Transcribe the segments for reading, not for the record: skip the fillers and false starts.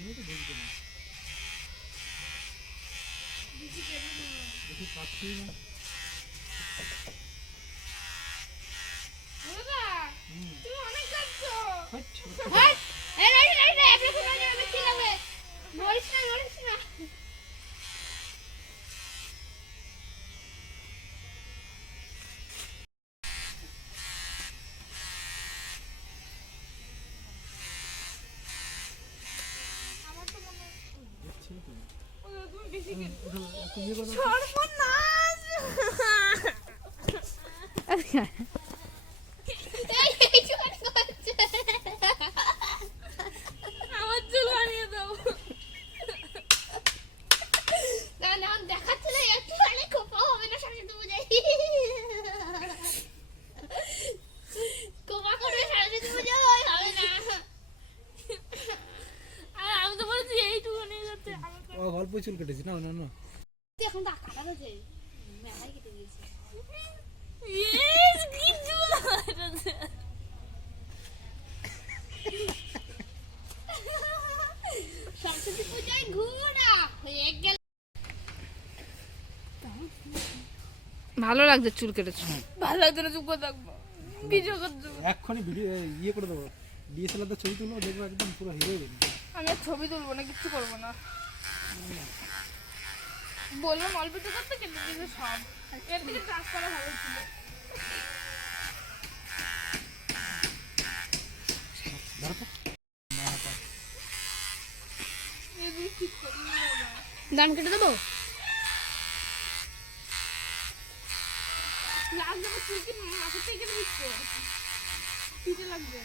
তুমি তো বুঝবে না, দেখি পাচ্ছি না। অল্প চুল কেটেছি না, না না এখন তো কাটা রয়েছে, মেলায় কেটে দিয়েছে। সরস্বতী পূজায় ঘোরা হয়ে গেল। ভালো লাগছে চুল কেটেছো? ভালো লাগছে না, চুপ করে থাকবো, ভিডিও করতে এক্ষুনি ভিডিও ইয়ে করে দেবো, ডিএসএলআর ছবি তুলবো, দেখবো একদম পুরো হিরো হয়ে যাবে। আমি আর ছবি তুলবো না, কিচ্ছু করবো না, বললাম অল্প তো করতে, কেটে দিয়েছে সব। এর থেকে চাষ করা ভালো ছিল। দান কেটে দেবো? লাগবে তুই কি মাথা থেকে কেটে দিচ্ছে, পিঠে লাগবে।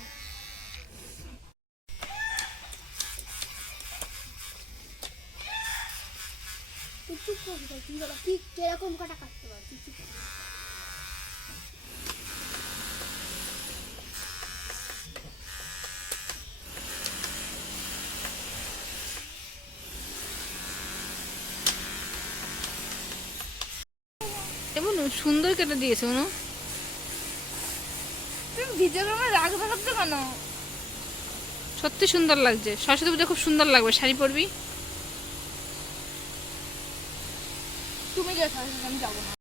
তুই চুপ করে তুই কিরকম কাটা কাটতে পারছিস? চুপ কর। এমন সুন্দর কেটে দিয়েছে অনু। তুমি ভিডিও করে রাগ দেখাচ্ছ কেন? সত্যি সুন্দর লাগছে, সরস্বতী পুজো খুব সুন্দর লাগবে, শাড়ি পরবি। তুমি যে আমি যাবো না।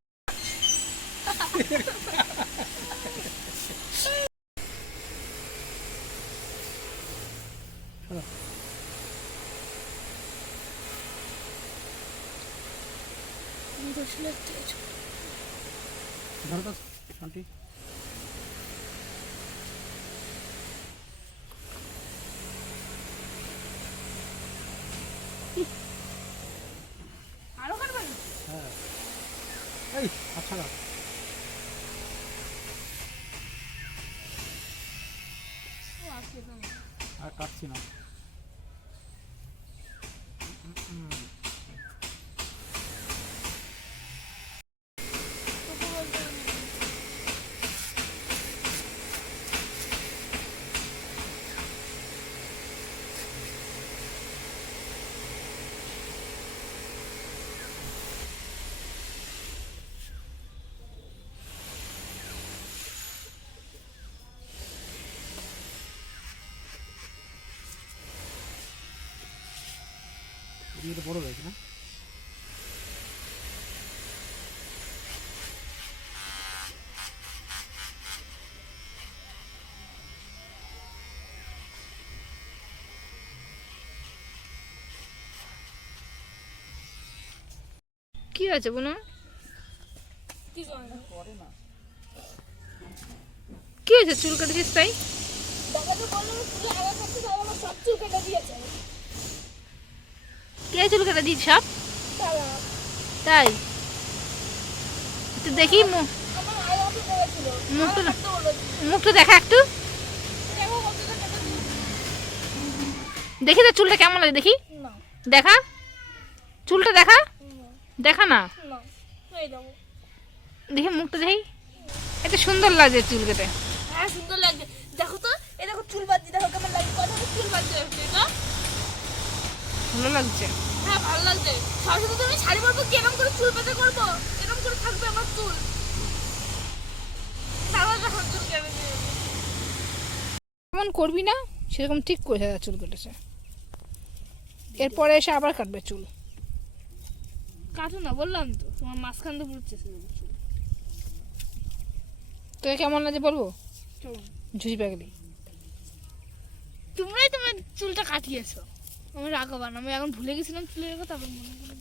ধরো তো আন্টি, আরো কাটবেন? হ্যাঁ এই আচ্ছা না আর কাটছি না। এটা বড় হয়েছে না? কি আছে বোন? কি করে না কি হয়েছে, চুল কেটেছিস তাই? দাদাকে বললাম তুই আগে করতে, তাহলে আমার সব চুল কেটে দিয়েছে। কে চুল কেটে দিস সব? দাদা তাই তো দেখি আমার আয়াকে বলেছিল মুখটা, কাটতে বলেছিল। মুখটা দেখা একটু দেখো কতটা কেটে দিয়েছে। দেখি তো চুলটা কেমন লাগে, দেখি না দেখা, চুলটা দেখা, দেখা না, না এই দাও। দেখি মুখটা দেখি, এটা সুন্দর লাগছে চুল কেটে। হ্যাঁ সুন্দর লাগছে, দেখো তো এই দেখো চুল বাঁধছি, দেখো কেমন লাগছে, কত চুল বাঁধছে এটা। ভালো লাগছে। হ্যাঁ ভালো লাগছে। সরস্বতী তুমি শাড়ি পরবো কি এরকম করে চুল বেঁধে করবো, এরকম করে থাকবে আমার চুল, তাহলে যখন চুল কেটে দিয়েছে। যেমন করবি না সেরকম ঠিক করে চুল কেটেছে। এরপরে এসে আবার কাটবে চুল। কাটো না, বললাম তো তোমার মাঝখান দিয়ে পুরো চেষে দেবো চুল। তোকে কেমন লাগে বলবো? চলো, ঝুড়ি পাগলি। তোমরাই তোমার চুলটা কাটিয়েছো, আমি রাগাবো না, আমি এখন ভুলে গেছিলাম চুলের কথা, তারপর মনে করে